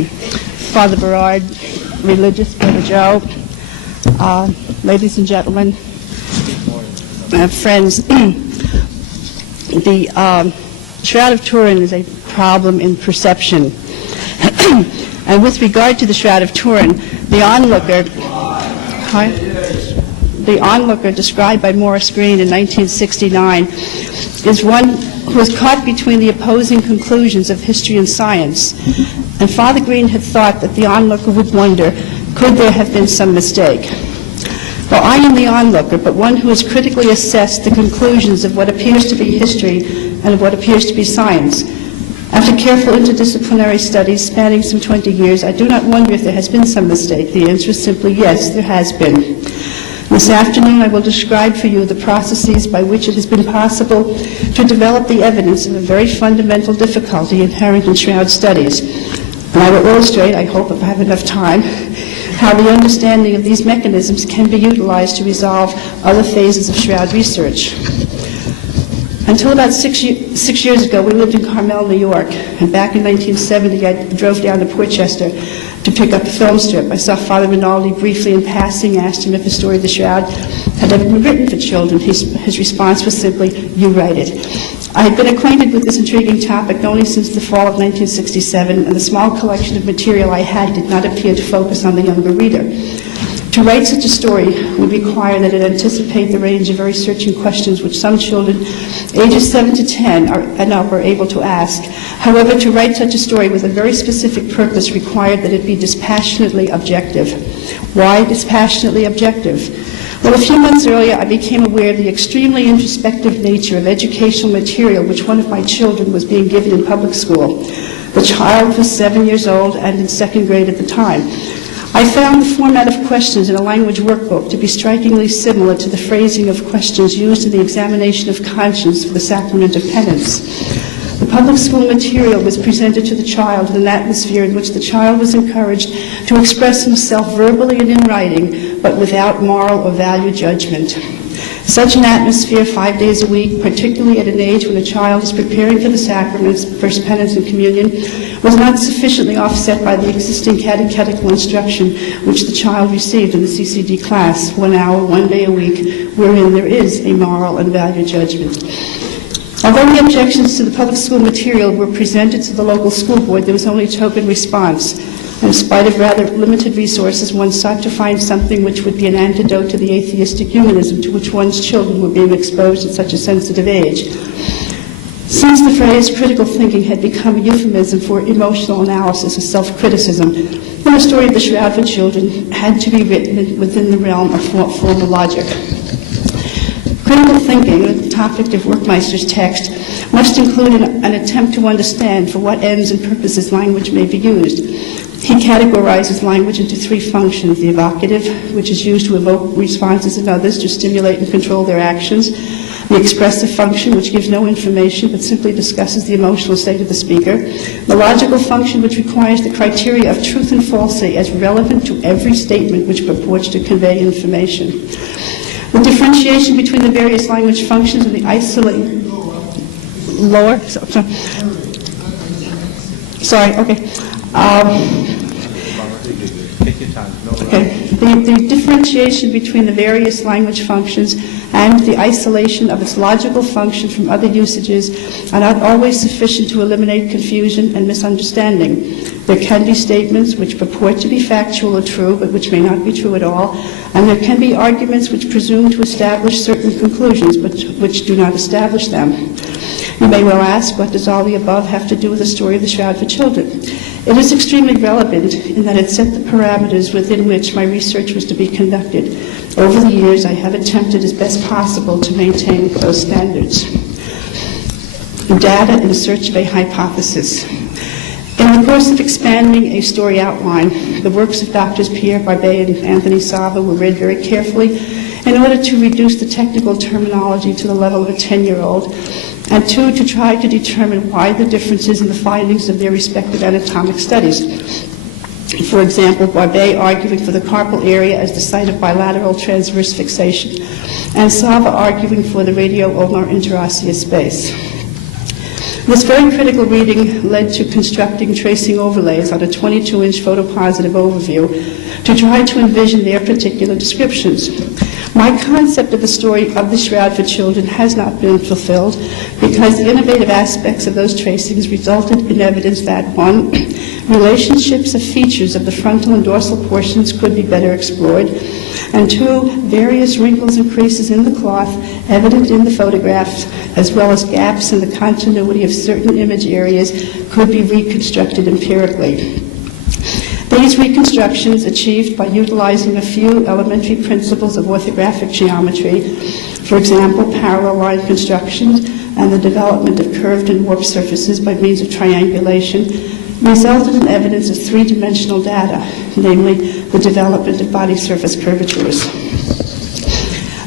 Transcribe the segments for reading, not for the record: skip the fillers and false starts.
Father Berard, Religious Brother Joe, ladies and gentlemen, friends, the Shroud of Turin is a problem in perception. And with regard to the Shroud of Turin, the onlooker described by Morris Green in 1969 is one who was caught between the opposing conclusions of history and science. And Father Green had thought that the onlooker would wonder, could there have been some mistake? Well, I am the onlooker, but one who has critically assessed the conclusions of what appears to be history and of what appears to be science. After careful interdisciplinary studies spanning some 20 years, I do not wonder if there has been some mistake. The answer is simply yes, there has been. This afternoon, I will describe for you the processes by which it has been possible to develop the evidence of a very fundamental difficulty inherent in Shroud studies. And I will illustrate, I hope if I have enough time, how the understanding of these mechanisms can be utilized to resolve other phases of Shroud research. Until about six years ago, we lived in Carmel, New York, and back in 1970, I drove down to Portchester to pick up a film strip. I saw Father Rinaldi briefly in passing, asked him if the story of the Shroud had ever been written for children. His response was simply, "You write it." I had been acquainted with this intriguing topic only since the fall of 1967, and the small collection of material I had did not appear to focus on the younger reader. To write such a story would require that it anticipate the range of very searching questions which some children, ages 7 to 10 and up, are able to ask. However, to write such a story with a very specific purpose required that it be dispassionately objective. Why dispassionately objective? Well, a few months earlier, I became aware of the extremely introspective nature of educational material which one of my children was being given in public school. The child was 7 years old and in second grade at the time. I found the format of questions in a language workbook to be strikingly similar to the phrasing of questions used in the examination of conscience for the sacrament of penance. The public school material was presented to the child in an atmosphere in which the child was encouraged to express himself verbally and in writing, but without moral or value judgment. Such an atmosphere 5 days a week, particularly at an age when a child is preparing for the sacraments, first penance and communion, was not sufficiently offset by the existing catechetical instruction which the child received in the CCD class, 1 hour, 1 day a week, wherein there is a moral and value judgment. Although the objections to the public school material were presented to the local school board, there was only a token response. In spite of rather limited resources, one sought to find something which would be an antidote to the atheistic humanism to which one's children were being exposed at such a sensitive age. Since the phrase critical thinking had become a euphemism for emotional analysis and self-criticism, then the story of the Shroud for children had to be written within the realm of formal logic. Critical thinking, the topic of Werkmeister's text, must include an attempt to understand for what ends and purposes language may be used. He categorizes language into 3 functions: the evocative, which is used to evoke responses in others to stimulate and control their actions; the expressive function, which gives no information but simply discusses the emotional state of the speaker; the logical function, which requires the criteria of truth and falsity as relevant to every statement which purports to convey information. The differentiation between the various language functions and the isolated lower. Sorry. Okay. The differentiation between the various language functions and the isolation of its logical function from other usages are not always sufficient to eliminate confusion and misunderstanding. There can be statements which purport to be factual or true, but which may not be true at all, and there can be arguments which presume to establish certain conclusions, but which do not establish them. You may well ask, what does all the above have to do with the story of the Shroud for children? It is extremely relevant in that it set the parameters within which my research was to be conducted. Over the years, I have attempted as best possible to maintain those standards. Data in search of a hypothesis. In the course of expanding a story outline, the works of Drs. Pierre Barbet and Anthony Sava were read very carefully in order to reduce the technical terminology to the level of a 10-year-old, and 2, to try to determine why the differences in the findings of their respective anatomic studies. For example, Barbet arguing for the carpal area as the site of bilateral transverse fixation, and Sava arguing for the radio-ulnar interosseous space. This very critical reading led to constructing tracing overlays on a 22-inch photopositive overview to try to envision their particular descriptions. My concept of the story of the Shroud for children has not been fulfilled because the innovative aspects of those tracings resulted in evidence that, 1, relationships of features of the frontal and dorsal portions could be better explored, and 2, various wrinkles and creases in the cloth evident in the photographs, as well as gaps in the continuity of certain image areas, could be reconstructed empirically. These reconstructions, achieved by utilizing a few elementary principles of orthographic geometry, for example, parallel line constructions and the development of curved and warped surfaces by means of triangulation, resulted in evidence of three-dimensional data, namely the development of body surface curvatures.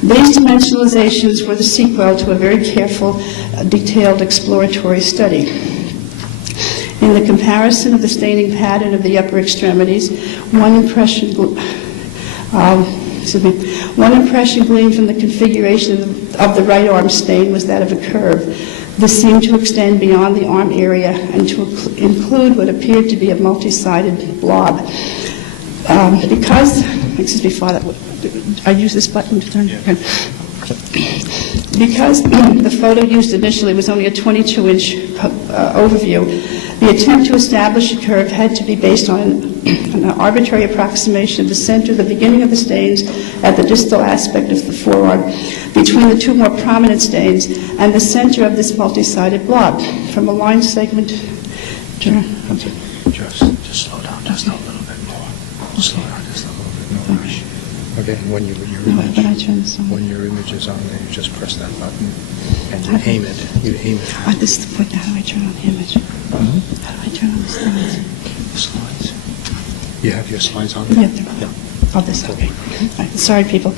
These dimensionalizations were the sequel to a very careful, detailed exploratory study. In the comparison of the staining pattern of the upper extremities, one impression gleaned from the configuration of the right arm stain was that of a curve. This seemed to extend beyond the arm area and to include what appeared to be a multi-sided blob. Because I use this button to turn. Yeah. Because the photo used initially was only a 22-inch overview, the attempt to establish a curve had to be based on an arbitrary approximation of the center, the beginning of the stains at the distal aspect of the forearm, between the two more prominent stains, and the center of this multi-sided blob. From a line segment... Just slow down just a little bit more. Slow down just a little bit more. Okay, and when your image is on there, you just press that button and you aim it. This is the point. How do I turn on the image? Mm-hmm. How do I turn on the slides? The slides. You have your slides on there? Yeah. Oh, this. Okay. Right. Sorry, people.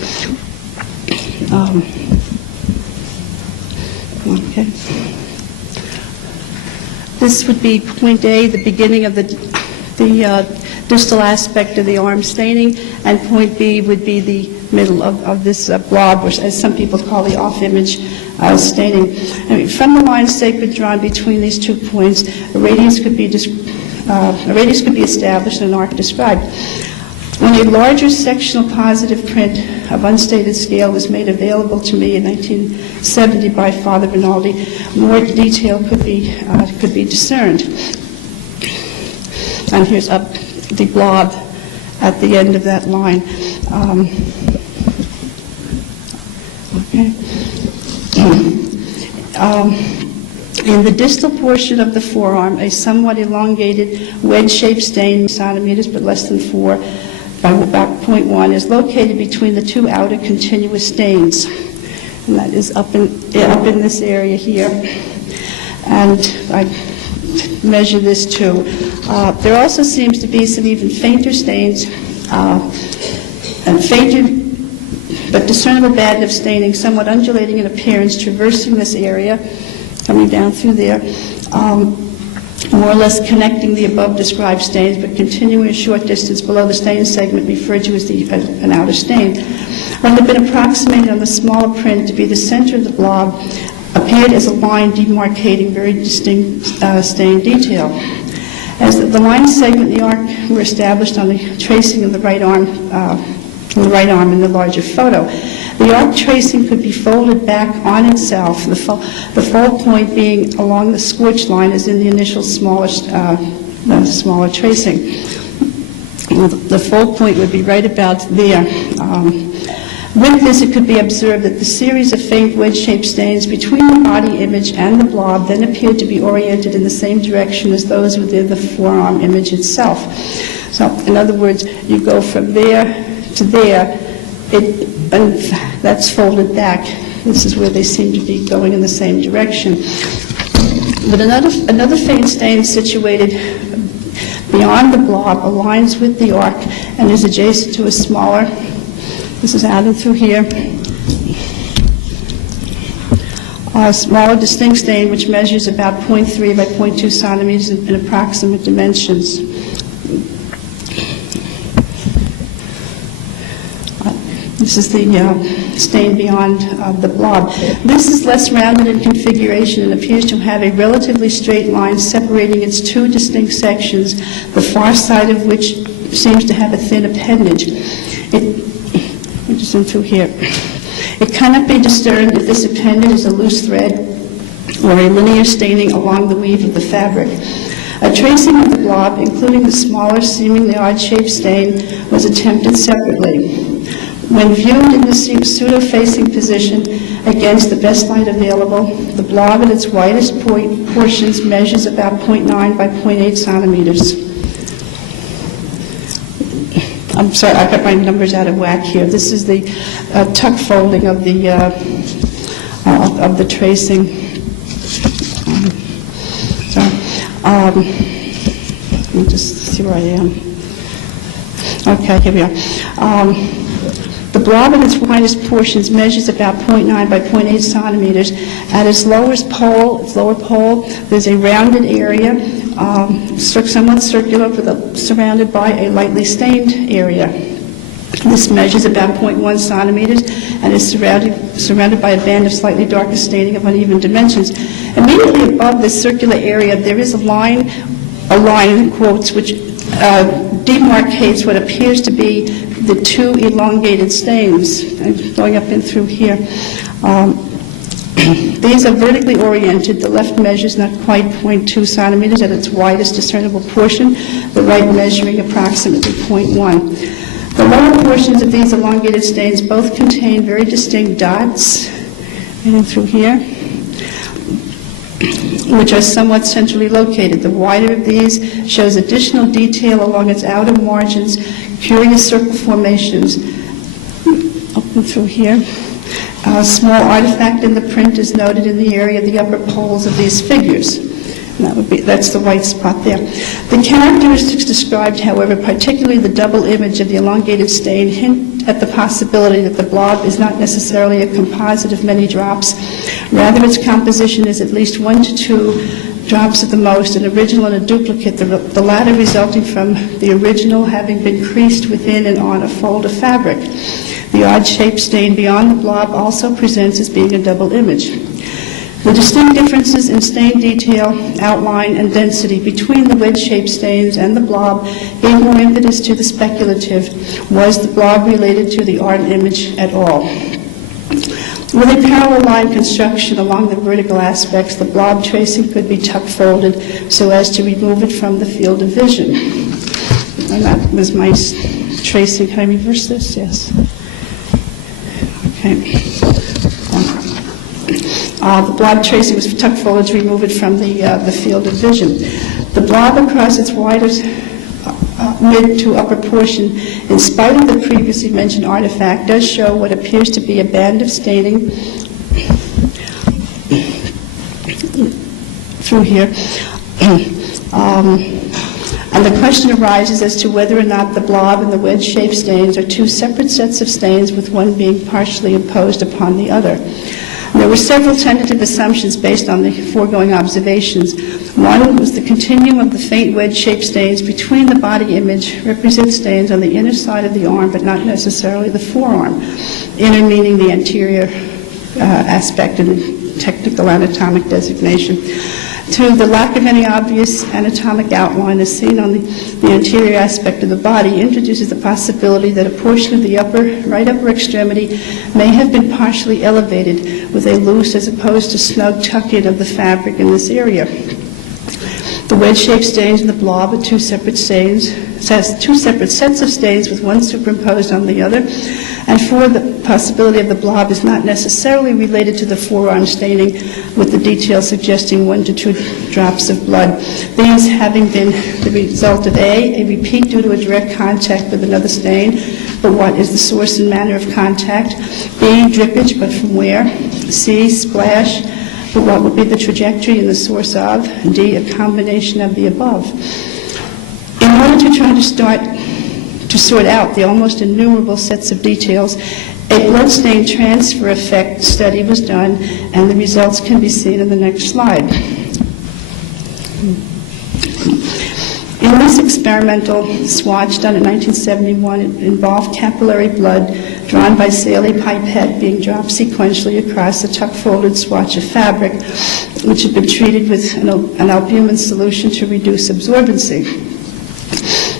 Okay. This would be point A, the beginning of the distal aspect of the arm staining, and point B would be the middle of this blob, which, as some people call the off-image staining. From the line segment drawn between these 2 points, a radius could be established and an arc described. When a larger sectional positive print of unstated scale was made available to me in 1970 by Father Rinaldi, more detail could be discerned. And here's up the blob at the end of that line. In the distal portion of the forearm, a somewhat elongated wedge-shaped stain, centimeters but less than 4 by about 0.1, is located between the two outer continuous stains, and that is up in this area here. And I measure this too. There also seems to be some even fainter stains, and fainter but discernible band of staining, somewhat undulating in appearance, traversing this area, coming down through there, more or less connecting the above described stains, but continuing a short distance below the stain segment referred to as an outer stain. What had been approximated on the smaller print to be the center of the blob appeared as a line demarcating very distinct stain detail. As the line segment and the arc were established on the tracing of the right arm in the larger photo, the arc tracing could be folded back on itself, the fold point being along the scorch line as in the initial smaller tracing. The fold point would be right about there. With this, it could be observed that the series of faint wedge-shaped stains between the body image and the blob then appeared to be oriented in the same direction as those within the forearm image itself. So, in other words, you go from there to there, and that's folded back. This is where they seem to be going in the same direction. But another faint stain situated beyond the blob aligns with the arc and is adjacent to a smaller, this is added through here, a smaller distinct stain which measures about 0.3 by 0.2 centimeters in approximate dimensions. This is the stain beyond the blob. This is less rounded in configuration and appears to have a relatively straight line separating its two distinct sections, the far side of which seems to have a thin appendage. Let me just zoom through here. It cannot be discerned if this appendage is a loose thread or a linear staining along the weave of the fabric. A tracing of the blob, including the smaller, seemingly odd-shaped stain, was attempted separately. When viewed in the pseudo-facing position against the best light available, the blob at its widest portions measures about 0.9 by 0.8 centimeters. I'm sorry, I got my numbers out of whack here. This is the tuck folding of the tracing. Let me just see where I am. Okay, here we are. The blob at its widest portions measures about 0.9 by 0.8 centimeters. At its lower pole, there's a rounded area, somewhat circular, surrounded by a lightly stained area. This measures about 0.1 centimeters and is surrounded by a band of slightly darker staining of uneven dimensions. Immediately above this circular area, there is a line in quotes, which demarcates what appears to be the two elongated stains. I'm going up and through here. These are vertically oriented. The left measures not quite 0.2 centimeters at its widest discernible portion, the right measuring approximately 0.1. The lower portions of these elongated stains both contain very distinct dots, and through here, which are somewhat centrally located. The wider of these shows additional detail along its outer margins, curious circle formations. Open through here. A small artifact in the print is noted in the area of the upper poles of these figures. That's the white spot there. The characteristics described, however, particularly the double image of the elongated stain, hint at the possibility that the blob is not necessarily a composite of many drops. Rather, its composition is at least 1 to 2 drops at the most, an original and a duplicate, the latter resulting from the original having been creased within and on a fold of fabric. The odd-shaped stain beyond the blob also presents as being a double image. The distinct differences in stain detail, outline, and density between the wedge-shaped stains and the blob gave more impetus to the speculative. Was the blob related to the art image at all? With a parallel line construction along the vertical aspects, the blob tracing could be tuck-folded so as to remove it from the field of vision. And that was my tracing. Can I reverse this? Yes. Okay. The blob tracing was tuck-folded to remove it from the field of vision. The blob across its widest mid to upper portion, in spite of the previously mentioned artifact, does show what appears to be a band of staining through here. And the question arises as to whether or not the blob and the wedge-shaped stains are two separate sets of stains, with one being partially imposed upon the other. There were several tentative assumptions based on the foregoing observations. One was the continuum of the faint wedge-shaped stains between the body image represent stains on the inner side of the arm, but not necessarily the forearm. Inner meaning the anterior aspect in the technical anatomic designation. Two, the lack of any obvious anatomic outline as seen on the anterior aspect of the body introduces the possibility that a portion of the right upper extremity may have been partially elevated with a loose as opposed to snug tuck-in of the fabric in this area. The wedge-shaped stains in the blob are two separate sets of stains with one superimposed on the other. And four, the possibility of the blob is not necessarily related to the forearm staining, with the details suggesting 1 to 2 drops of blood. These having been the result of A, repeat due to a direct contact with another stain, but what is the source and manner of contact? B, drippage, but from where? C, splash, but what would be the trajectory and the source of? D, a combination of the above. In order to try to sort out the almost innumerable sets of details, a blood stain transfer effect study was done, and the results can be seen in the next slide. In this experimental swatch done in 1971, it involved capillary blood drawn by Saley pipette being dropped sequentially across the tuck-folded swatch of fabric, which had been treated with an albumin solution to reduce absorbency.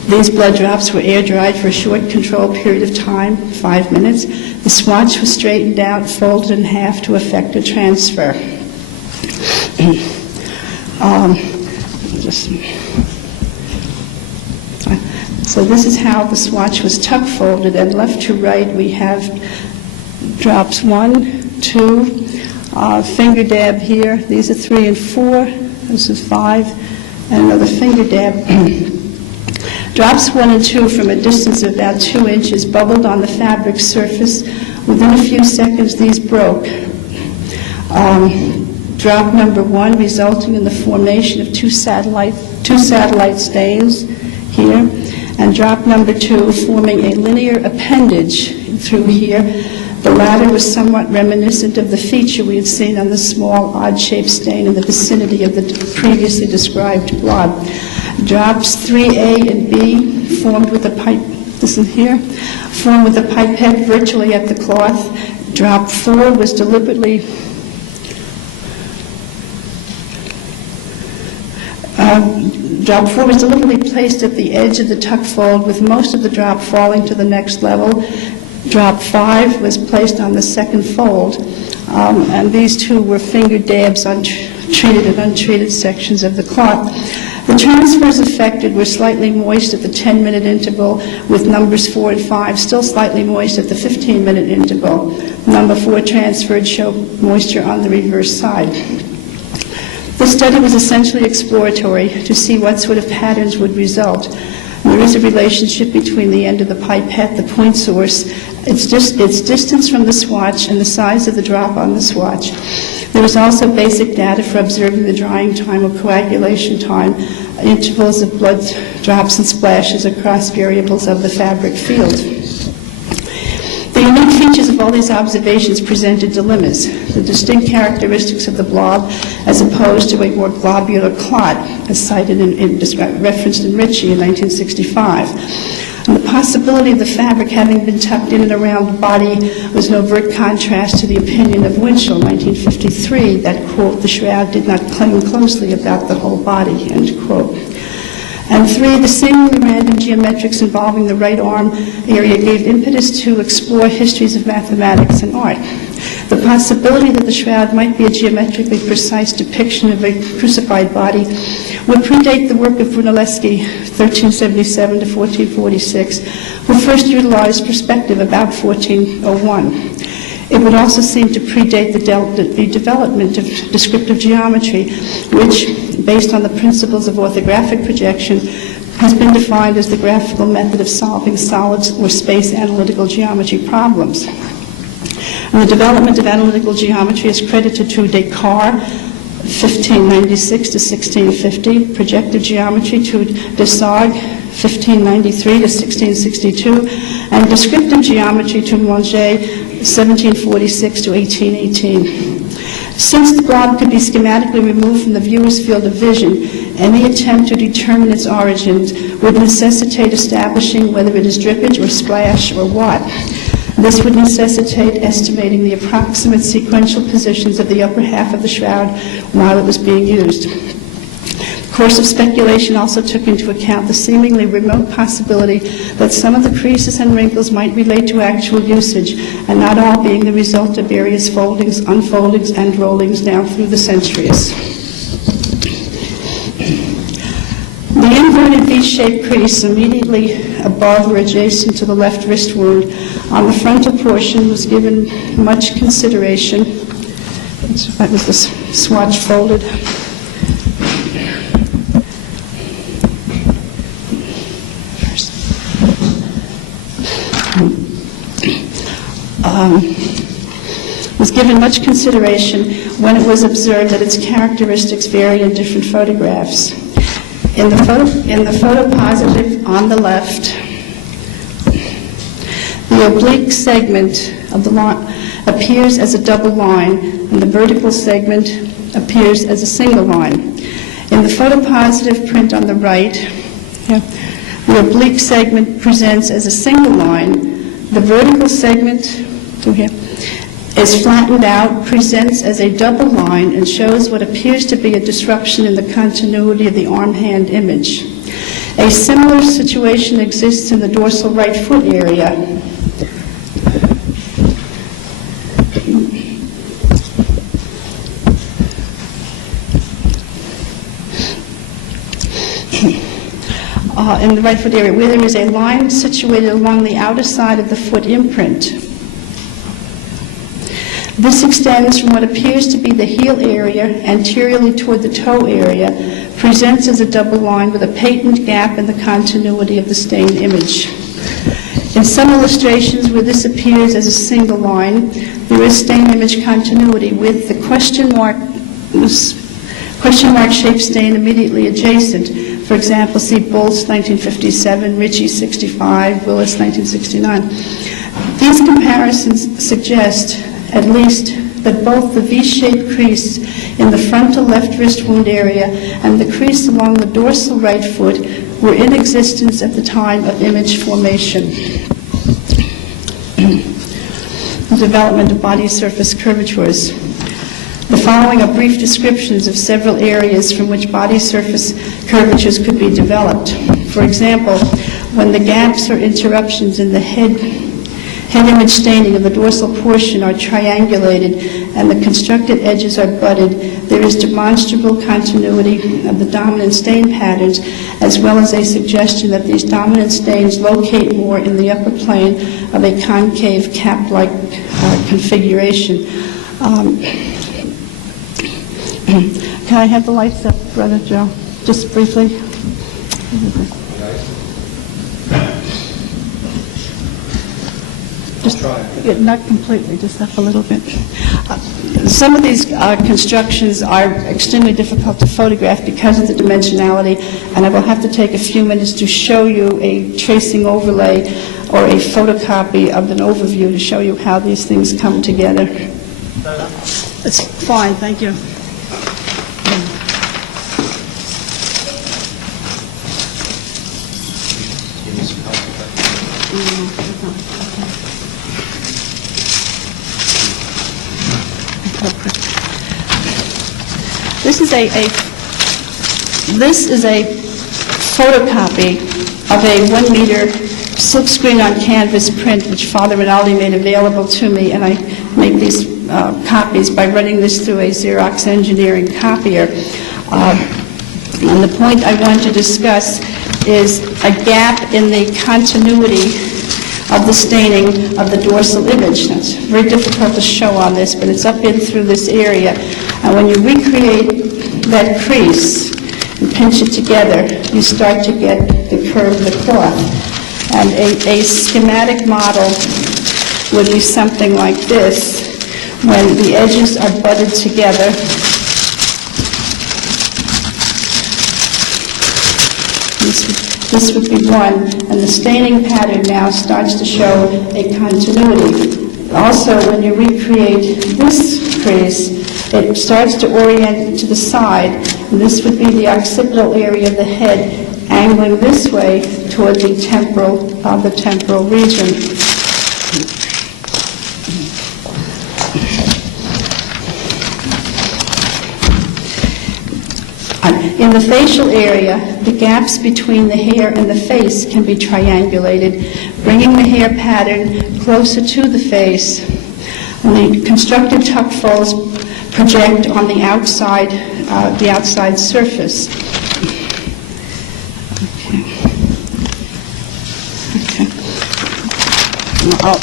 These blood drops were air-dried for a short controlled period of time, 5 minutes. The swatch was straightened out, folded in half to effect a transfer. So this is how the swatch was tuck-folded, and left to right we have drops 1, 2, finger dab here. These are 3 and 4. This is 5, and another finger dab. Drops 1 and 2 from a distance of about 2 inches bubbled on the fabric surface. Within a few seconds, these broke. Drop number 1 resulting in the formation of two satellite stains here, and drop number 2 forming a linear appendage through here. The latter was somewhat reminiscent of the feature we had seen on the small odd-shaped stain in the vicinity of the previously described blob. Drops 3A and B formed with the formed with the pipette virtually at the cloth. Drop 4 was deliberately placed at the edge of the tuck fold, with most of the drop falling to the next level. Drop 5 was placed on the second fold, and these two were finger dabs on treated and untreated sections of the cloth. The transfers affected were slightly moist at the 10-minute interval, with numbers 4 and 5 still slightly moist at the 15-minute interval. Number 4 transferred showed moisture on the reverse side. The study was essentially exploratory to see what sort of patterns would result. There is a relationship between the end of the pipette, the point source, its distance from the swatch, and the size of the drop on the swatch. There was also basic data for observing the drying time or coagulation time, intervals of blood drops and splashes across variables of the fabric field. The unique features of all these observations presented dilemmas. The distinct characteristics of the blob as opposed to a more globular clot, as cited referenced in Ritchie in 1965. And the possibility of the fabric having been tucked in and around the body was an overt contrast to the opinion of Winchell, 1953, that, quote, the shroud did not cling closely about the whole body, end quote. And 3, the seemingly random geometrics involving the right arm area gave impetus to explore histories of mathematics and art. The possibility that the shroud might be a geometrically precise depiction of a crucified body would predate the work of Brunelleschi, 1377 to 1446, who first utilized perspective about 1401. It would also seem to predate the development of descriptive geometry, which, based on the principles of orthographic projection, has been defined as the graphical method of solving solid or space analytical geometry problems. And the development of analytical geometry is credited to Descartes, 1596 to 1650, projective geometry to Desargues, 1593 to 1662, and descriptive geometry to Monget, 1746 to 1818. Since the blob could be schematically removed from the viewer's field of vision, any attempt to determine its origins would necessitate establishing whether it is drippage or splash or what. This would necessitate estimating the approximate sequential positions of the upper half of the shroud while it was being used. The course of speculation also took into account the seemingly remote possibility that some of the creases and wrinkles might relate to actual usage, and not all being the result of various foldings, unfoldings, and rollings down through the centuries. The inverted V-shaped crease immediately above or adjacent to the left wrist wound on the frontal portion was given much consideration. That was the swatch folded. Was given much consideration when it was observed that its characteristics vary in different photographs. In the photo positive on the left, the oblique segment of the line appears as a double line, and the vertical segment appears as a single line. In the photo positive print on the right, the oblique segment presents as a single line, The vertical segment through here is flattened out, presents as a double line, and shows what appears to be a disruption in the continuity of the arm-hand image. A similar situation exists in the dorsal right foot area. In the right foot area, where there is a line situated along the outer side of the foot imprint. This extends from what appears to be the heel area anteriorly toward the toe area, presents as a double line with a patent gap in the continuity of the stained image. In some illustrations where this appears as a single line, there is stained image continuity with the question mark shaped stain immediately adjacent. For example, see Bolt's 1957, Ritchie 65, Willis 1969. These comparisons suggest, at least, that both the V-shaped crease in the frontal left wrist wound area and the crease along the dorsal right foot were in existence at the time of image formation. The development of body surface curvatures. The following are brief descriptions of several areas from which body surface curvatures could be developed. For example, when the gaps or interruptions in the head image staining of the dorsal portion are triangulated and the constructed edges are budded, there is demonstrable continuity of the dominant stain patterns, as well as a suggestion that these dominant stains locate more in the upper plane of a concave cap-like configuration. Can I have the lights up, Brother Joe, just briefly? Just, not completely, just up a little bit. Some of these constructions are extremely difficult to photograph because of the dimensionality, and I will have to take a few minutes to show you a tracing overlay or a photocopy of an overview to show you how these things come together. It's fine, thank you. This is a photocopy of a 1 meter silkscreen on canvas print which Father Rinaldi made available to me, and I make these copies by running this through a Xerox engineering copier. And the point I want to discuss is a gap in the continuity of the staining of the dorsal image. Now, it's very difficult to show on this, but it's up in through this area. And when you recreate that crease and pinch it together, you start to get the curve of the cloth. And a schematic model would be something like this, when the edges are butted together. This would be one, and the staining pattern now starts to show a continuity. Also, when you recreate this crease, it starts to orient to the side, and this would be the occipital area of the head, angling this way toward the temporal region. In the facial area, the gaps between the hair and the face can be triangulated, bringing the hair pattern closer to the face. And the constructed tuck folds project on the outside surface. Okay.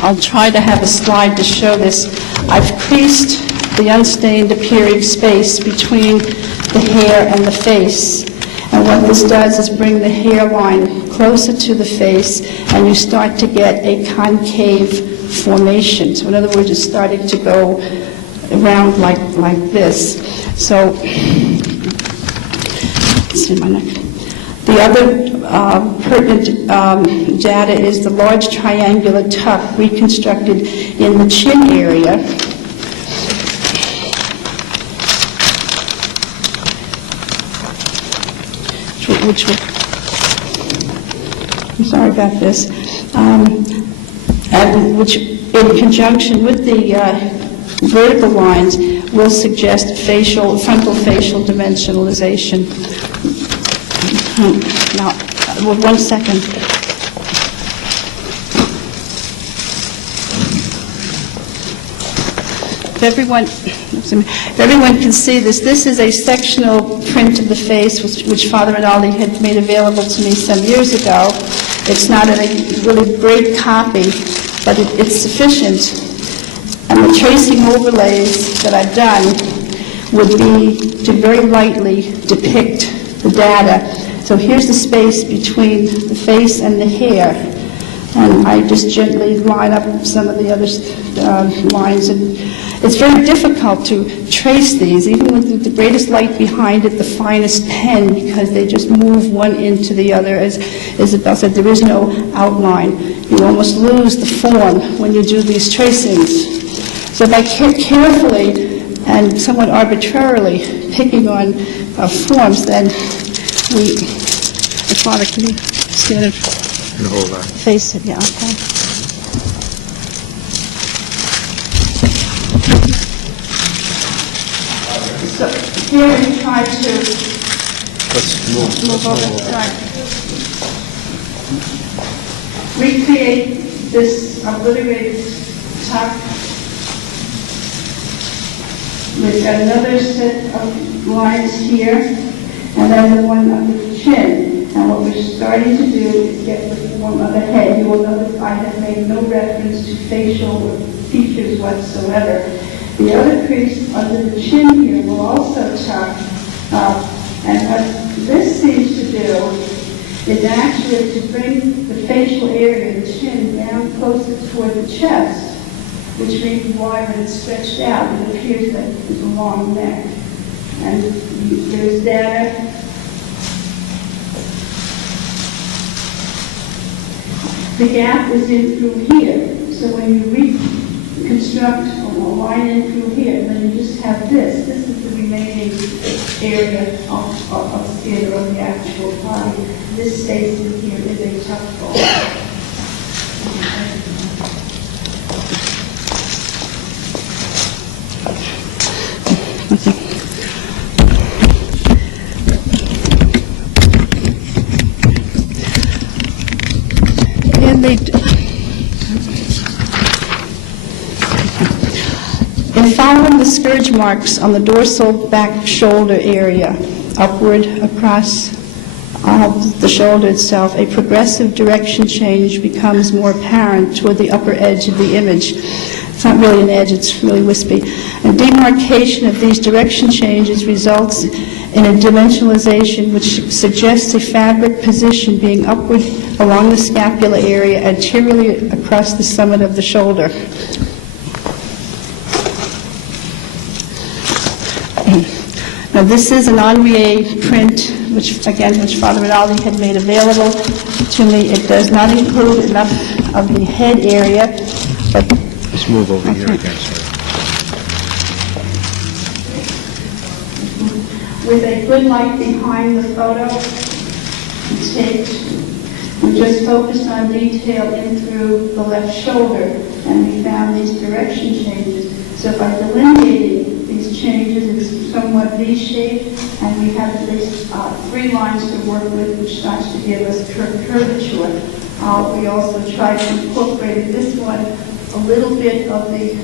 I'll try to have a slide to show this. I've creased the unstained appearing space between the hair and the face. And what this does is bring the hairline closer to the face, and you start to get a concave formation. So in other words, it's starting to go around like this. So, let's see my neck. The other pertinent data is the large triangular tuck reconstructed in the chin area. Which I'm sorry about this. and which in conjunction with the vertical lines will suggest frontal facial dimensionalization. Now, well, 1 second. If everyone can see this, this is a sectional print of the face which Father Rinaldi had made available to me some years ago. It's not a really great copy, but it's sufficient. And the tracing overlays that I've done would be to very lightly depict the data. So here's the space between the face and the hair. And I just gently line up some of the other lines. And it's very difficult to trace these, even with the greatest light behind it, the finest pen, because they just move one into the other. As Isabel said, there is no outline. You almost lose the form when you do these tracings. So by carefully and somewhat arbitrarily picking on forms, then we... Father, can you stand and hold on. face it? Yeah, okay. So here we try to move over. Right. Recreate this obliterated top with another set of lines here, and then the one under the chin. And what we're starting to do is get the form of the head. You will notice I have made no reference to facial features whatsoever. The other crease under the chin here will also tuck up. And what this seems to do is actually to bring the facial area of the chin down closer toward the chest, which may be why when it's stretched out, it appears that there's a long neck. And there's data. The gap is in through here. So when you reconstruct a line in through here, then you just have this. This is the remaining area of theater of the actual body. This space in here is a tough ball. In following the scourge marks on the dorsal back shoulder area, upward across the shoulder itself, a progressive direction change becomes more apparent toward the upper edge of the image. It's not really an edge, it's really wispy. And demarcation of these direction changes results in a dimensionalization which suggests a fabric position being upward along the scapula area anteriorly across the summit of the shoulder. Now this is an Henriet print, which Father Rinaldi had made available to me. It does not include enough of the head area, but... Just move over here again, sir. With a good light behind the photo, we just focused on detail in through the left shoulder, and we found these direction changes. So by delineating these changes, it's somewhat V-shaped, and we have at least 3 lines to work with, which starts to give us curvature. We also tried to incorporate in this one a little bit of the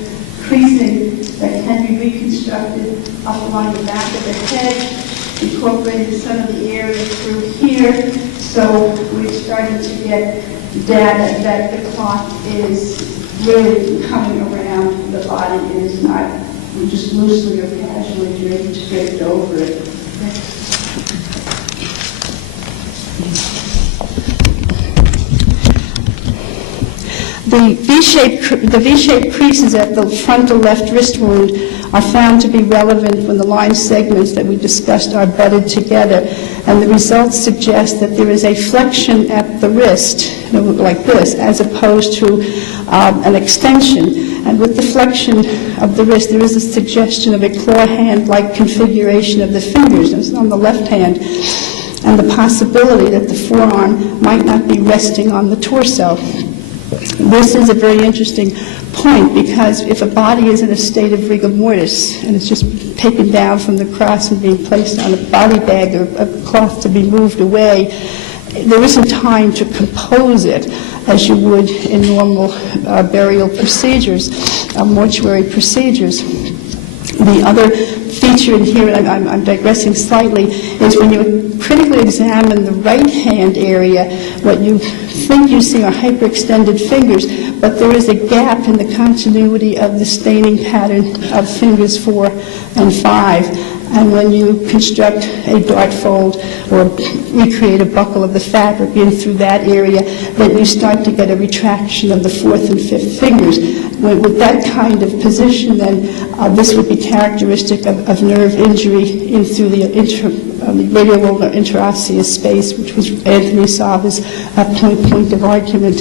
creasing that can be reconstructed up along the back of the head, incorporated some of the area through here. So we're starting to get data that the cloth is really coming around the body. It is not just loosely or casually draped over it. The V-shaped creases at the frontal left wrist wound are found to be relevant when the line segments that we discussed are butted together, and the results suggest that there is a flexion at the wrist, like this, as opposed to an extension. And with the flexion of the wrist, there is a suggestion of a claw hand-like configuration of the fingers. It's on the left hand, and the possibility that the forearm might not be resting on the torso. This is a very interesting point, because if a body is in a state of rigor mortis and it's just taken down from the cross and being placed on a body bag or a cloth to be moved away, there isn't time to compose it as you would in normal burial procedures, mortuary procedures. The other feature in here, and I'm digressing slightly, is when you critically examine the right-hand area, what you think you see are hyperextended fingers, but there is a gap in the continuity of the staining pattern of fingers 4 and 5. And when you construct a dart fold or recreate a buckle of the fabric in through that area, then you start to get a retraction of the 4th and 5th fingers. With that kind of position, then this would be characteristic of nerve injury in through the radial interosseous space, which was Anthony Salva's point of argument.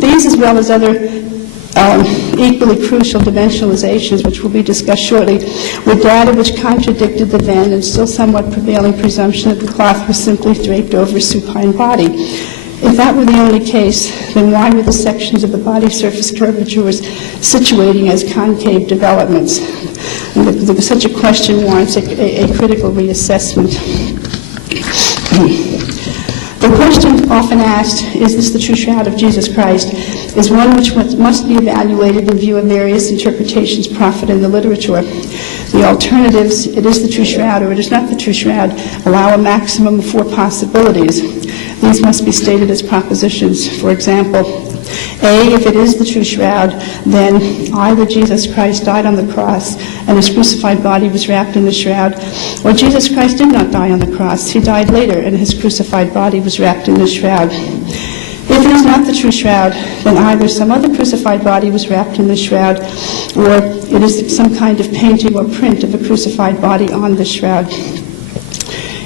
These, as well as other equally crucial dimensionalizations, which will be discussed shortly, were data which contradicted the then and still somewhat prevailing presumption that the cloth was simply draped over a supine body. If that were the only case, then why were the sections of the body surface curvatures situating as concave developments? And such a question warrants a critical reassessment. The question often asked, is this the true shroud of Jesus Christ, is one which must be evaluated in view of various interpretations proffered in the literature. The alternatives, it is the true shroud or it is not the true shroud, allow a maximum of 4 possibilities. These must be stated as propositions. For example, A, if it is the true shroud, then either Jesus Christ died on the cross and his crucified body was wrapped in the shroud, or Jesus Christ did not die on the cross. He died later and his crucified body was wrapped in the shroud. If it is not the true shroud, then either some other crucified body was wrapped in the shroud, or it is some kind of painting or print of a crucified body on the shroud.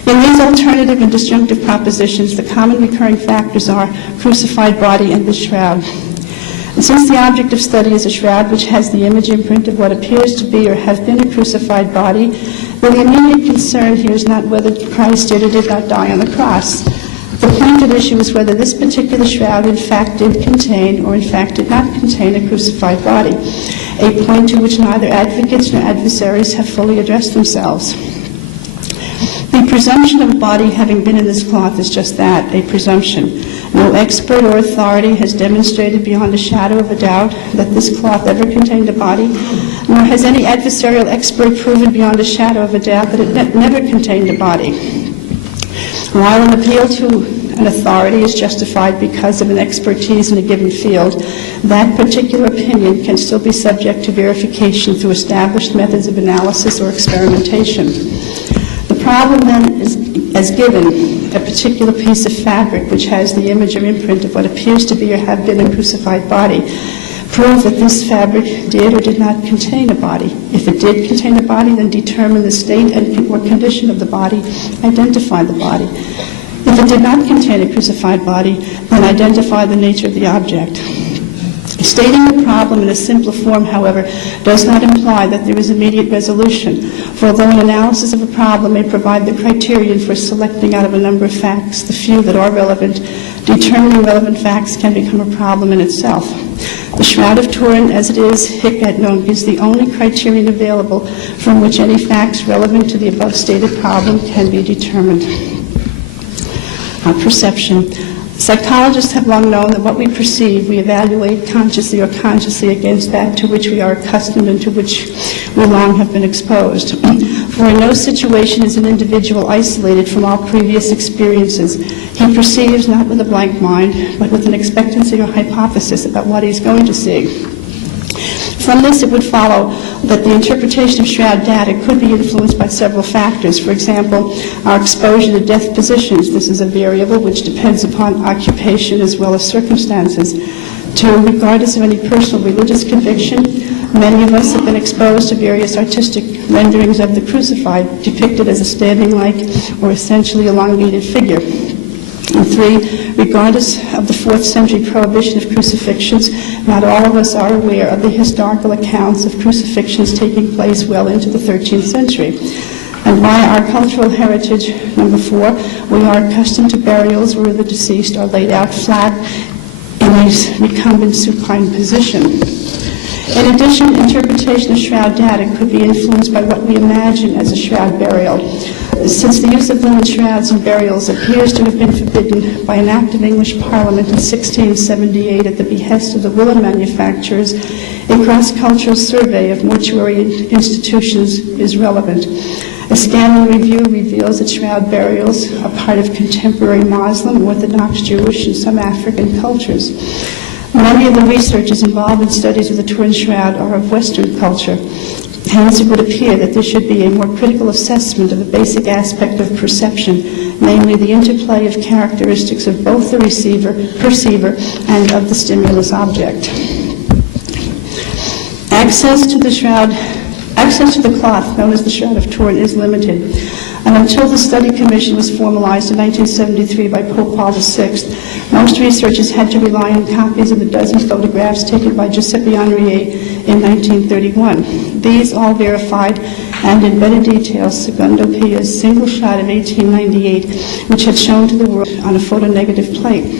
In these alternative and disjunctive propositions, the common recurring factors are crucified body and the shroud. And since the object of study is a shroud which has the image imprint of what appears to be or have been a crucified body, then the immediate concern here is not whether Christ did or did not die on the cross. The point at issue is whether this particular shroud in fact did contain or in fact did not contain a crucified body, a point to which neither advocates nor adversaries have fully addressed themselves. The presumption of a body having been in this cloth is just that, a presumption. No expert or authority has demonstrated beyond a shadow of a doubt that this cloth ever contained a body, nor has any adversarial expert proven beyond a shadow of a doubt that it never contained a body. While an appeal to an authority is justified because of an expertise in a given field, that particular opinion can still be subject to verification through established methods of analysis or experimentation. The problem then is, as given a particular piece of fabric which has the image or imprint of what appears to be or have been a crucified body, prove that this fabric did or did not contain a body. If it did contain a body, then determine the state and or condition of the body, identify the body. If it did not contain a crucified body, then identify the nature of the object. Stating the problem in a simpler form, however, does not imply that there is immediate resolution, for although an analysis of a problem may provide the criterion for selecting out of a number of facts the few that are relevant, determining relevant facts can become a problem in itself. The Shroud of Turin, as it is, hic et nunc, is the only criterion available from which any facts relevant to the above stated problem can be determined. Perception. Psychologists have long known that what we perceive, we evaluate consciously or consciously against that to which we are accustomed and to which we long have been exposed. For in no situation is an individual isolated from all previous experiences. He perceives not with a blank mind, but with an expectancy or hypothesis about what he's going to see. From this, it would follow that the interpretation of shroud data could be influenced by several factors. For example, our exposure to death positions. This is a variable which depends upon occupation as well as circumstances. 2, regardless of any personal religious conviction, many of us have been exposed to various artistic renderings of the crucified, depicted as a standing-like or essentially elongated figure. And 3, regardless of the 4th century prohibition of crucifixions, not all of us are aware of the historical accounts of crucifixions taking place well into the 13th century. And by our cultural heritage, number 4, we are accustomed to burials where the deceased are laid out flat in a recumbent supine position. In addition, interpretation of shroud data could be influenced by what we imagine as a shroud burial. Since the use of linen shrouds in burials appears to have been forbidden by an act of English Parliament in 1678 at the behest of the woolen manufacturers, a cross-cultural survey of mortuary institutions is relevant. A scanning review reveals that shroud burials are part of contemporary Muslim, Orthodox, Jewish, and some African cultures. Many of the researchers involved in studies of the Turin shroud are of Western culture. Hence, it would appear that there should be a more critical assessment of a basic aspect of perception, namely the interplay of characteristics of both the perceiver, and of the stimulus object. Access to the cloth, known as the Shroud of Turin, is limited. And until the study commission was formalized in 1973 by Pope Paul VI, most researchers had to rely on copies of the dozen photographs taken by Giuseppe Henriet in 1931. These all verified and in better detail Secondo Pia's single shot of 1898, which had shown to the world on a photonegative plate.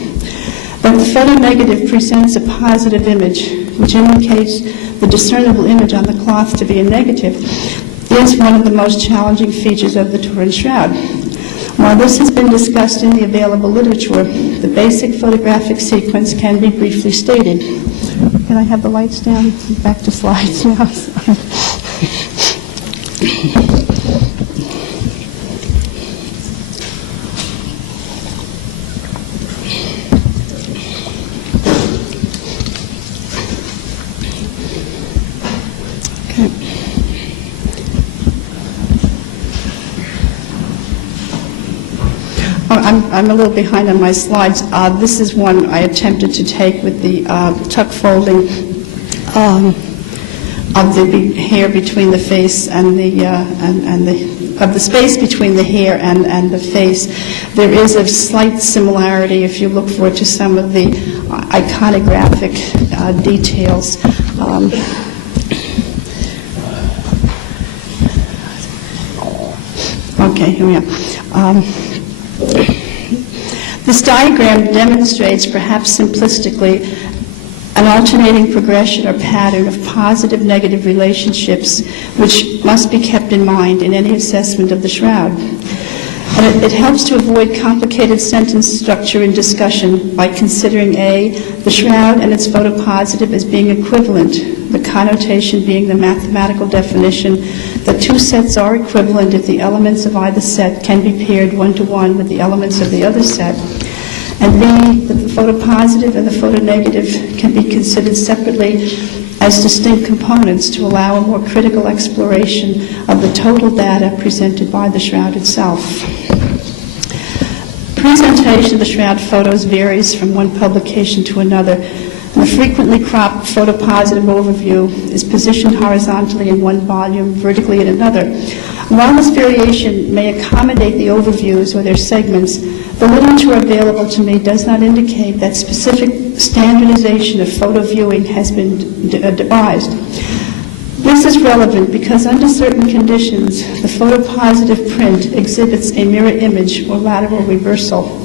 But the photonegative presents a positive image, which indicates the discernible image on the cloth to be a negative, is one of the most challenging features of the Turin shroud. While this has been discussed in the available literature, the basic photographic sequence can be briefly stated. Can I have the lights down? Back to slides now. I'm a little behind on my slides. This is one I attempted to take with the tuck folding of the hair between the face and of the space between the hair and the face. There is a slight similarity, if you look for it, to some of the iconographic details. Okay, here we are. This diagram demonstrates, perhaps simplistically, an alternating progression or pattern of positive-negative relationships which must be kept in mind in any assessment of the shroud. And it helps to avoid complicated sentence structure in discussion by considering A, the shroud and its photopositive as being equivalent, the connotation being the mathematical definition that two sets are equivalent if the elements of either set can be paired one-to-one with the elements of the other set, and B, that the photopositive and the photonegative can be considered separately as distinct components to allow a more critical exploration of the total data presented by the shroud itself. Presentation of the shroud photos varies from one publication to another. The frequently cropped photopositive overview is positioned horizontally in one volume, vertically in another. While this variation may accommodate the overviews or their segments, the literature available to me does not indicate that specific standardization of photo viewing has been devised. This is relevant because under certain conditions, the photopositive print exhibits a mirror image or lateral reversal.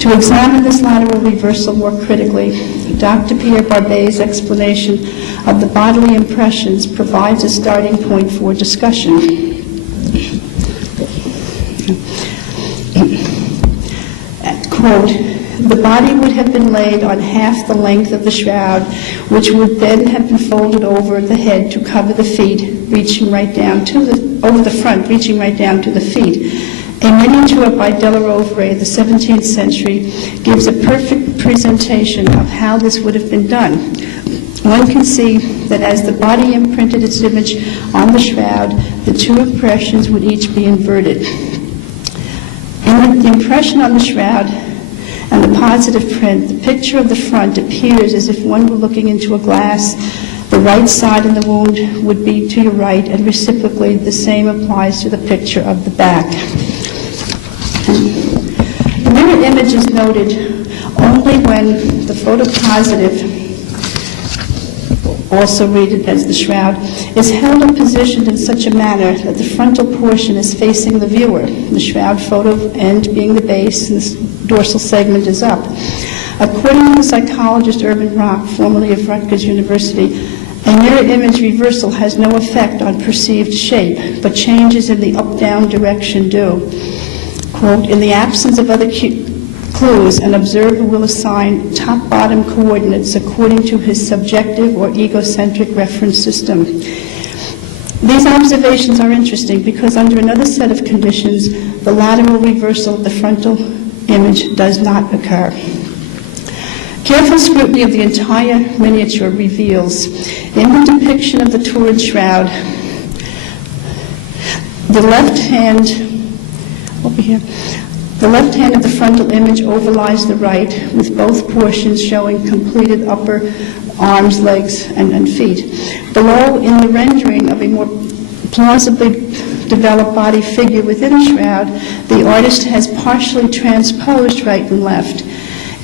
To examine this lateral reversal more critically, Dr. Pierre Barbet's explanation of the bodily impressions provides a starting point for discussion. Quote, the body would have been laid on half the length of the shroud, which would then have been folded over the head to cover the feet, reaching right down to over the front, reaching right down to the feet. A miniature by Della Rovere, the 17th century, gives a perfect presentation of how this would have been done. One can see that as the body imprinted its image on the shroud, the two impressions would each be inverted. In the impression on the shroud and the positive print, the picture of the front appears as if one were looking into a glass. The right side of the wound would be to your right, and reciprocally the same applies to the picture of the back. The mirror image is noted only when the photopositive, also read as the shroud, is held and positioned in such a manner that the frontal portion is facing the viewer, the shroud photo end being the base and the dorsal segment is up. According to the psychologist Urban Rock, formerly of Rutgers University, a mirror image reversal has no effect on perceived shape, but changes in the up-down direction do. Quote, in the absence of other clues, an observer will assign top-bottom coordinates according to his subjective or egocentric reference system. These observations are interesting because under another set of conditions, the lateral reversal of the frontal image does not occur. Careful scrutiny of the entire miniature reveals, in the depiction of the Turin shroud, the left hand, over here, the left hand of the frontal image overlies the right, with both portions showing completed upper arms, legs, and feet. Below, in the rendering of a more plausibly developed body figure within a shroud, the artist has partially transposed right and left.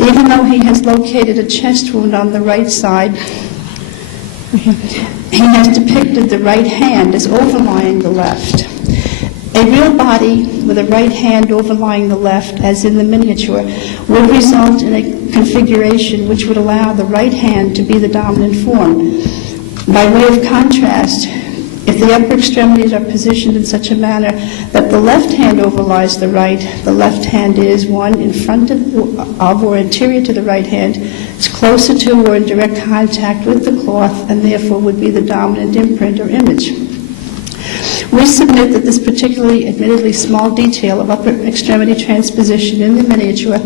Even though he has located a chest wound on the right side, he has depicted the right hand as overlying the left. A real body with a right hand overlying the left, as in the miniature, would result in a configuration which would allow the right hand to be the dominant form. By way of contrast, if the upper extremities are positioned in such a manner that the left hand overlies the right, the left hand is, one, in front of or anterior to the right hand, is closer to or in direct contact with the cloth, and therefore would be the dominant imprint or image. We submit that this particularly, admittedly small detail of upper extremity transposition in the miniature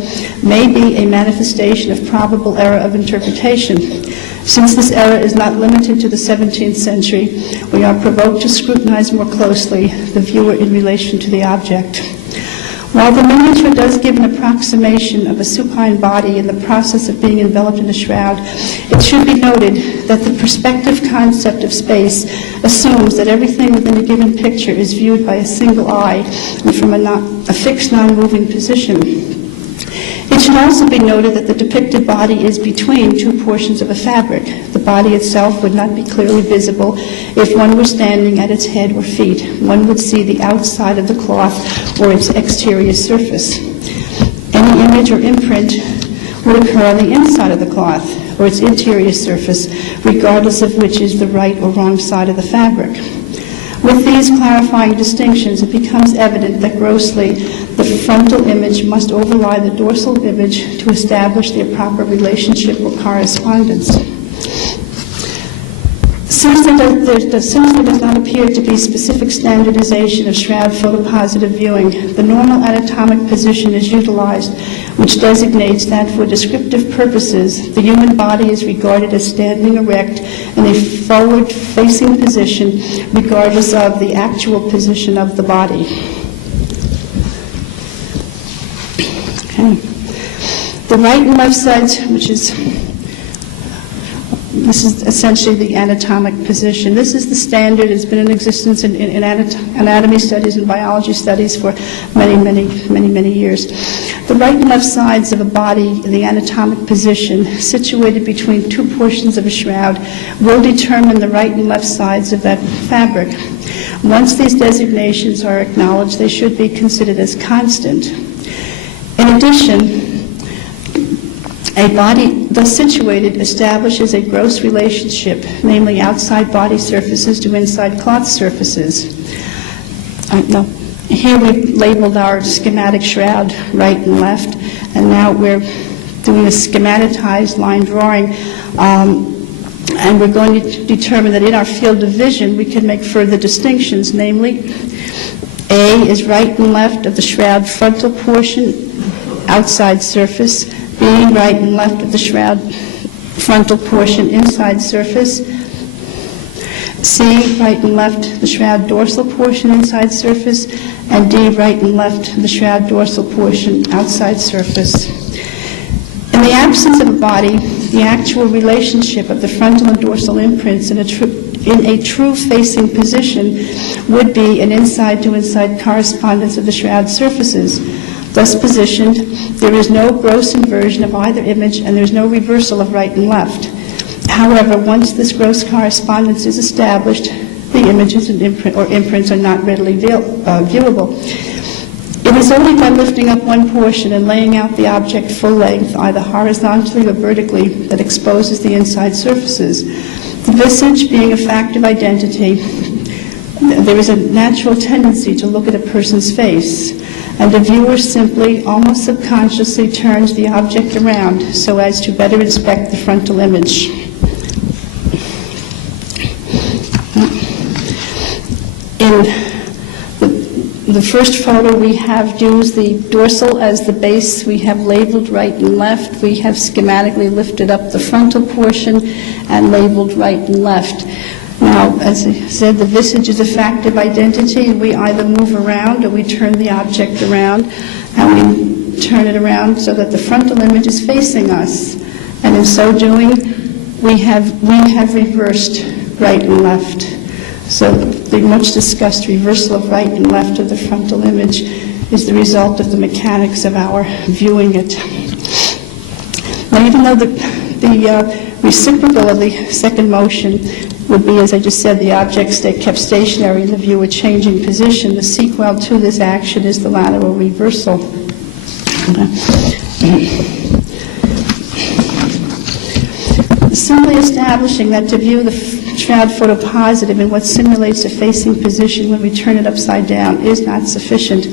may be a manifestation of probable error of interpretation. Since this error is not limited to the 17th century, we are provoked to scrutinize more closely the viewer in relation to the object. While the miniature does give an approximation of a supine body in the process of being enveloped in a shroud, it should be noted that the perspective concept of space assumes that everything within a given picture is viewed by a single eye and from a fixed, non-moving position. It should also be noted that the depicted body is between two portions of a fabric. The body itself would not be clearly visible if one were standing at its head or feet. One would see the outside of the cloth or its exterior surface. Any image or imprint would occur on the inside of the cloth or its interior surface, regardless of which is the right or wrong side of the fabric. With these clarifying distinctions, it becomes evident that grossly the frontal image must overlie the dorsal image to establish their proper relationship or correspondence. Since there does not appear to be specific standardization of shroud photopositive viewing, the normal anatomic position is utilized, which designates that for descriptive purposes, the human body is regarded as standing erect in a forward-facing position, regardless of the actual position of the body. Okay. The right and left sides, this is essentially the anatomic position. This is the standard. It's been in existence in anatomy studies and biology studies for many years. The right and left sides of a body in the anatomic position, situated between two portions of a shroud, will determine the right and left sides of that fabric. Once these designations are acknowledged, they should be considered as constant. In addition, a body thus situated establishes a gross relationship, namely outside body surfaces to inside cloth surfaces. Here we've labeled our schematic shroud right and left, and now we're doing a schematized line drawing, and we're going to determine that in our field of vision we can make further distinctions, namely A is right and left of the shroud frontal portion, outside surface, B, right and left of the shroud frontal portion, inside surface. C, right and left the shroud dorsal portion, inside surface. And D, right and left the shroud dorsal portion, outside surface. In the absence of a body, the actual relationship of the frontal and dorsal imprints in a true facing position would be an inside to inside correspondence of the shroud surfaces. Thus positioned, there is no gross inversion of either image, and there is no reversal of right and left. However, once this gross correspondence is established, the images and imprints are not readily viewable. It is only by lifting up one portion and laying out the object full length, either horizontally or vertically, that exposes the inside surfaces. The visage being a fact of identity, there is a natural tendency to look at a person's face, and the viewer simply, almost subconsciously, turns the object around so as to better inspect the frontal image. In the first photo we have used the dorsal as the base. We have labeled right and left. We have schematically lifted up the frontal portion and labeled right and left. Now, as I said, the visage is a fact of identity. We either move around or we turn the object around, and we turn it around so that the frontal image is facing us. And in so doing, we have reversed right and left. So the much discussed reversal of right and left of the frontal image is the result of the mechanics of our viewing it. Now, even though the reciprocal of the second motion would be, as I just said, the object kept stationary and the viewer changing position, the sequel to this action is the lateral reversal. Simply establishing that to view the shroud photo positive in what simulates a facing position when we turn it upside down is not sufficient.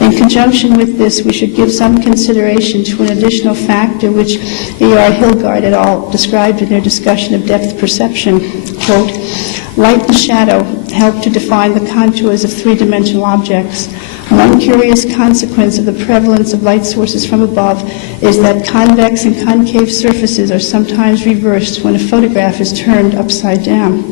In conjunction with this, we should give some consideration to an additional factor which E.R. Hilgard et al. Described in their discussion of depth perception. Quote, light and shadow help to define the contours of three-dimensional objects. One curious consequence of the prevalence of light sources from above is that convex and concave surfaces are sometimes reversed when a photograph is turned upside down.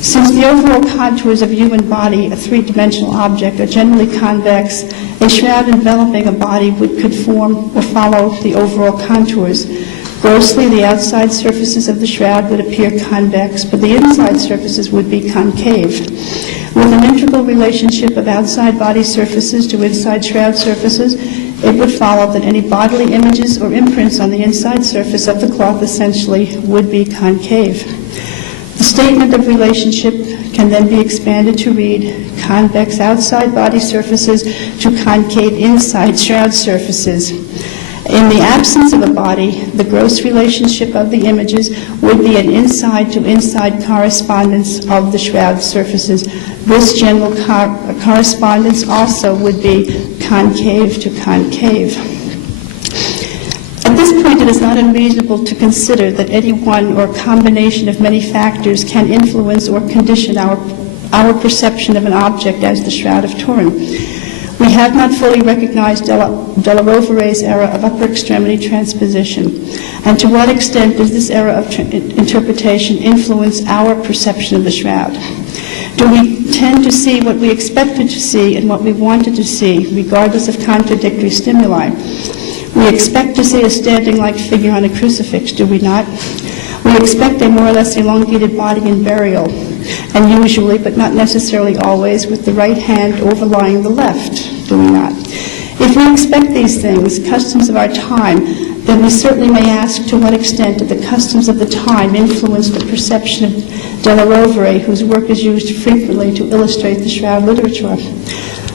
Since the overall contours of human body, a three-dimensional object, are generally convex, a shroud enveloping a body would conform or follow the overall contours. Grossly, the outside surfaces of the shroud would appear convex, but the inside surfaces would be concave. With an integral relationship of outside body surfaces to inside shroud surfaces, it would follow that any bodily images or imprints on the inside surface of the cloth essentially would be concave. The statement of relationship can then be expanded to read convex outside body surfaces to concave inside shroud surfaces. In the absence of a body, the gross relationship of the images would be an inside-to-inside correspondence of the shroud surfaces. This general correspondence also would be concave to concave. At this point, it is not unreasonable to consider that any one or combination of many factors can influence or condition our perception of an object as the Shroud of Turin. We have not fully recognized Della Rovere's era of upper extremity transposition, and to what extent does this era of interpretation influence our perception of the shroud? Do we tend to see what we expected to see and what we wanted to see, regardless of contradictory stimuli? We expect to see a standing-like figure on a crucifix, do we not? We expect a more or less elongated body in burial, and usually, but not necessarily always, with the right hand overlying the left, do we not? If we expect these things, customs of our time, then we certainly may ask to what extent did the customs of the time influence the perception of Della Rovere, whose work is used frequently to illustrate the shroud literature.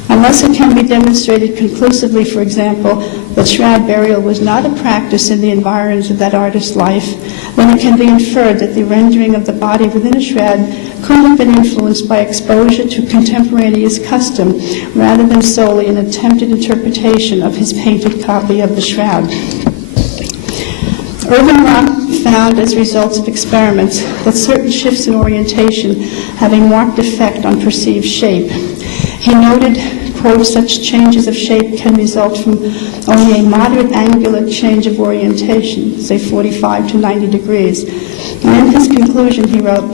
Unless it can be demonstrated conclusively, for example, that shroud burial was not a practice in the environs of that artist's life, then it can be inferred that the rendering of the body within a shroud could have been influenced by exposure to contemporaneous custom rather than solely an attempted interpretation of his painted copy of the shroud. Irvin Rock found as results of experiments that certain shifts in orientation have a marked effect on perceived shape. He noted, quote, such changes of shape can result from only a moderate angular change of orientation, say 45 to 90 degrees. And in his conclusion, he wrote,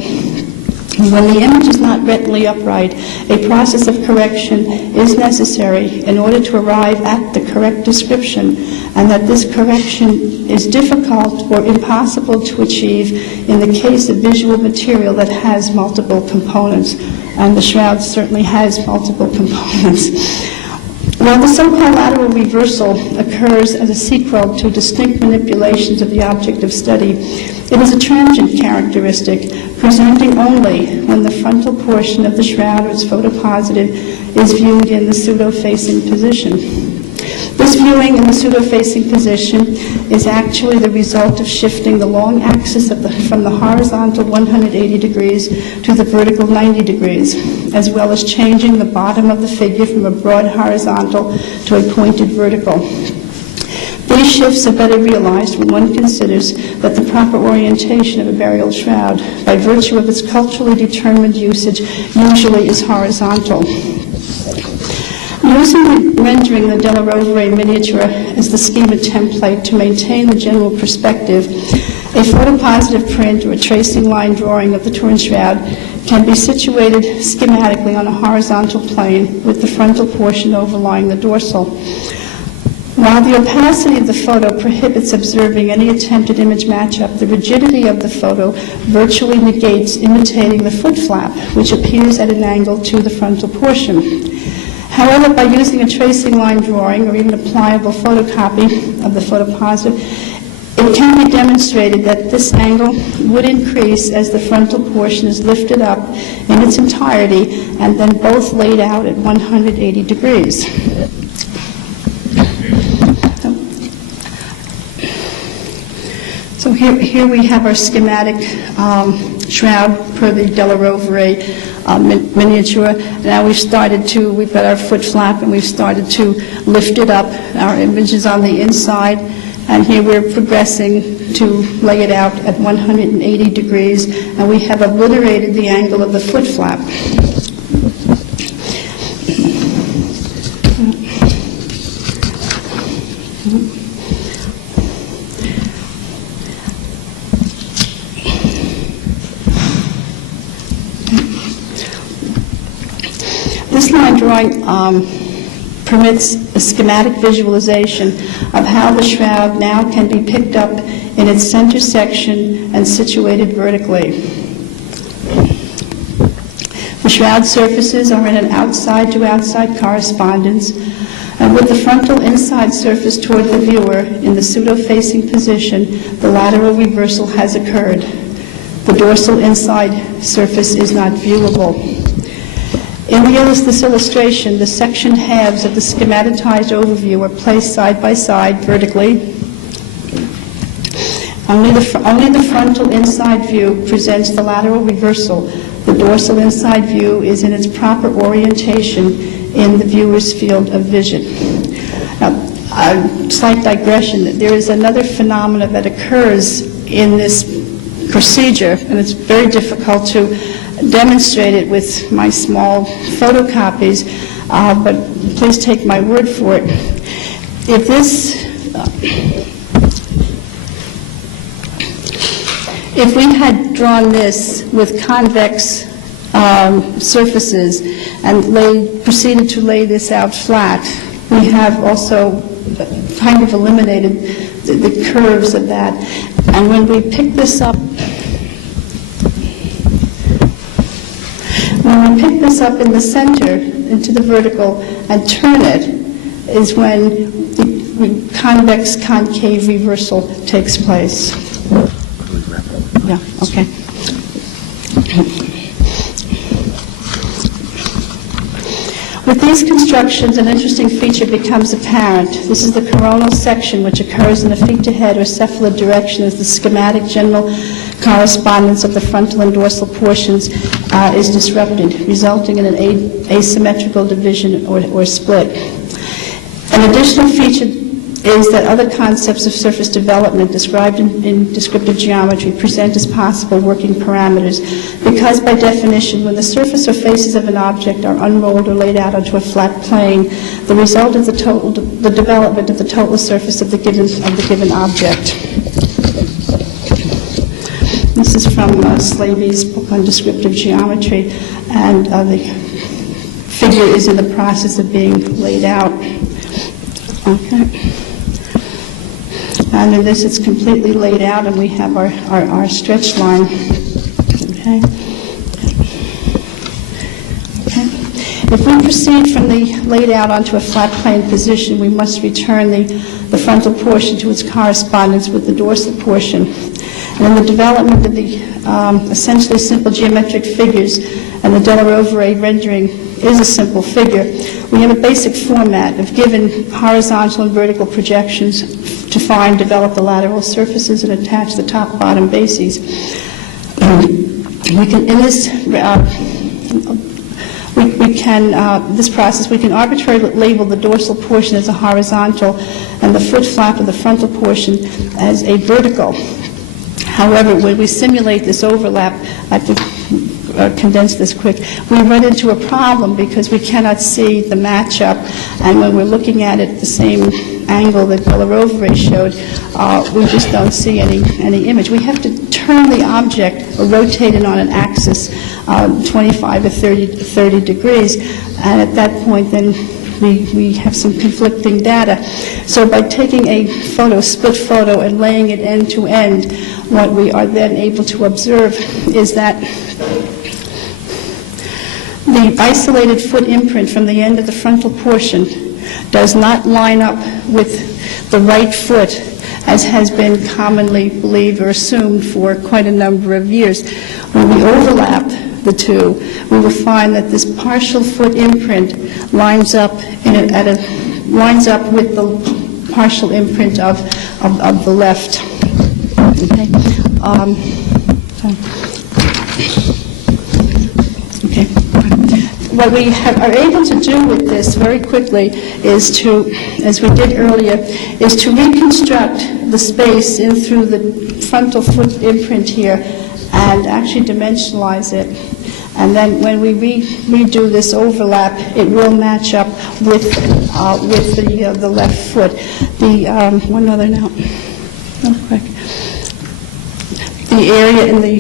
when the image is not retinally upright, a process of correction is necessary in order to arrive at the correct description, and that this correction is difficult or impossible to achieve in the case of visual material that has multiple components. And the shroud certainly has multiple components. While the so-called lateral reversal occurs as a sequel to distinct manipulations of the object of study, it is a transient characteristic, presenting only when the frontal portion of the shroud or its photopositive is viewed in the pseudo-facing position. This viewing in the pseudo-facing position is actually the result of shifting the long axis from the horizontal 180 degrees to the vertical 90 degrees, as well as changing the bottom of the figure from a broad horizontal to a pointed vertical. These shifts are better realized when one considers that the proper orientation of a burial shroud, by virtue of its culturally determined usage, usually is horizontal. Using rendering the Della Rovere miniature as the schema template to maintain the general perspective, a photopositive print or a tracing line drawing of the Turin shroud can be situated schematically on a horizontal plane with the frontal portion overlying the dorsal. While the opacity of the photo prohibits observing any attempted image matchup, the rigidity of the photo virtually negates imitating the foot flap, which appears at an angle to the frontal portion. However, by using a tracing line drawing or even a pliable photocopy of the photopositive, it can be demonstrated that this angle would increase as the frontal portion is lifted up in its entirety and then both laid out at 180 degrees. So here we have our schematic shroud per the Della Rovere miniature. Now we've got our foot flap and we've started to lift it up. Our image is on the inside, and here we're progressing to lay it out at 180 degrees, and we have obliterated the angle of the foot flap. This line drawing permits a schematic visualization of how the shroud now can be picked up in its center section and situated vertically. The shroud surfaces are in an outside-to-outside correspondence, and with the frontal inside surface toward the viewer in the pseudo-facing position, the lateral reversal has occurred. The dorsal inside surface is not viewable. In this illustration, the sectioned halves of the schematized overview are placed side by side vertically. Only the frontal inside view presents the lateral reversal. The dorsal inside view is in its proper orientation in the viewer's field of vision. Now, a slight digression. There is another phenomena that occurs in this procedure, and it's very difficult to demonstrate it with my small photocopies, but please take my word for it. If we had drawn this with convex surfaces and proceeded to lay this out flat, we have also kind of eliminated the curves of that. And when we pick this up, in the center into the vertical and turn it, is when the convex-concave reversal takes place. Yeah, okay. With these constructions, an interesting feature becomes apparent. This is the coronal section, which occurs in the feet-to-head or cephalad direction as the schematic general correspondence of the frontal and dorsal portions is disrupted, resulting in an asymmetrical division or split. An additional feature is that other concepts of surface development described in descriptive geometry present as possible working parameters, because by definition, when the surface or faces of an object are unrolled or laid out onto a flat plane, the result is the development of the total surface of the given object. This is from Slavy's book on descriptive geometry, and the figure is in the process of being laid out. Okay. And in this, it's completely laid out, and we have our stretch line. Okay. Okay. If we proceed from the laid out onto a flat plane position, we must return the frontal portion to its correspondence with the dorsal portion. And in the development of the essentially simple geometric figures, and the De La Rovere rendering is a simple figure, we have a basic format of given horizontal and vertical projections to find, develop the lateral surfaces, and attach the top-bottom bases. We can, in this this process, we can arbitrarily label the dorsal portion as a horizontal and the foot flap of the frontal portion as a vertical. However, when we simulate this overlap, I have to condense this quick, we run into a problem because we cannot see the matchup, and when we're looking at it the same angle that De La Rovere showed, we just don't see any image. We have to turn the object or rotate it on an axis 25 or 30 degrees, and at that point then we have some conflicting data. So by taking a split photo, and laying it end to end, what we are then able to observe is that the isolated foot imprint from the end of the frontal portion does not line up with the right foot, as has been commonly believed or assumed for quite a number of years. When we overlap the two, we will find that this partial foot imprint lines up lines up with the partial imprint of the left. Okay. Okay. What we are able to do with this very quickly is to, as we did earlier, is to reconstruct the space in through the frontal foot imprint here and actually dimensionalize it. And then when we redo this overlap, it will match up with the left foot. One other note, real quick. The area in the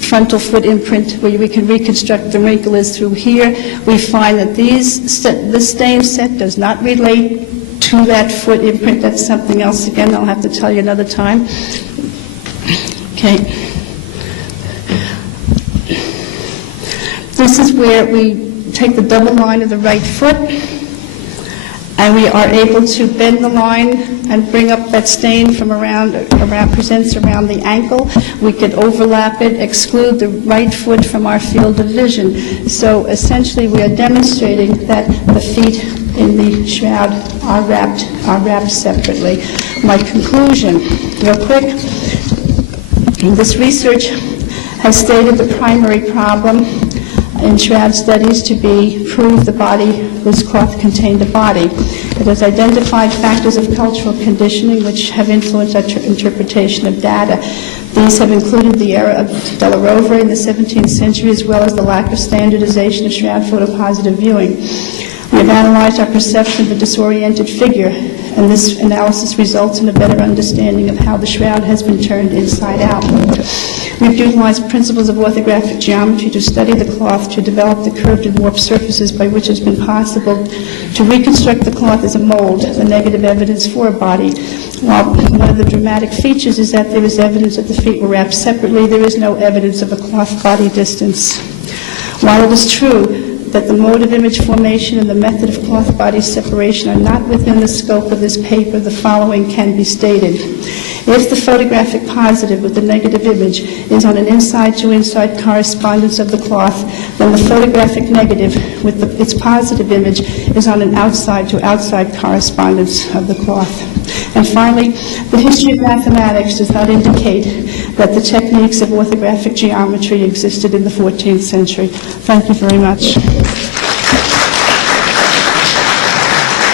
frontal foot imprint where we can reconstruct the wrinkle is through here. We find that the stain set does not relate to that foot imprint. That's something else. Again, I'll have to tell you another time. Okay. This is where we take the double line of the right foot, and we are able to bend the line and bring up that stain from presents around the ankle. We could overlap it, exclude the right foot from our field of vision. So essentially we are demonstrating that the feet in the shroud are wrapped separately. My conclusion, real quick, this research has stated the primary problem in shroud studies to be prove the body, this cloth contained a body. It has identified factors of cultural conditioning which have influenced our interpretation of data. These have included the era of De La Rovere in the 17th century, as well as the lack of standardization of shroud photopositive viewing. We have analyzed our perception of a disoriented figure, and this analysis results in a better understanding of how the shroud has been turned inside out. We've utilized principles of orthographic geometry to study the cloth, to develop the curved and warped surfaces by which it has been possible to reconstruct the cloth as a mold, the negative evidence for a body. While one of the dramatic features is that there is evidence that the feet were wrapped separately, there is no evidence of a cloth body distance. While it is true that the mode of image formation and the method of cloth body separation are not within the scope of this paper, the following can be stated. If the photographic positive with the negative image is on an inside-to-inside correspondence of the cloth, then the photographic negative with its positive image is on an outside-to-outside correspondence of the cloth. And finally, the history of mathematics does not indicate that the techniques of orthographic geometry existed in the 14th century. Thank you very much.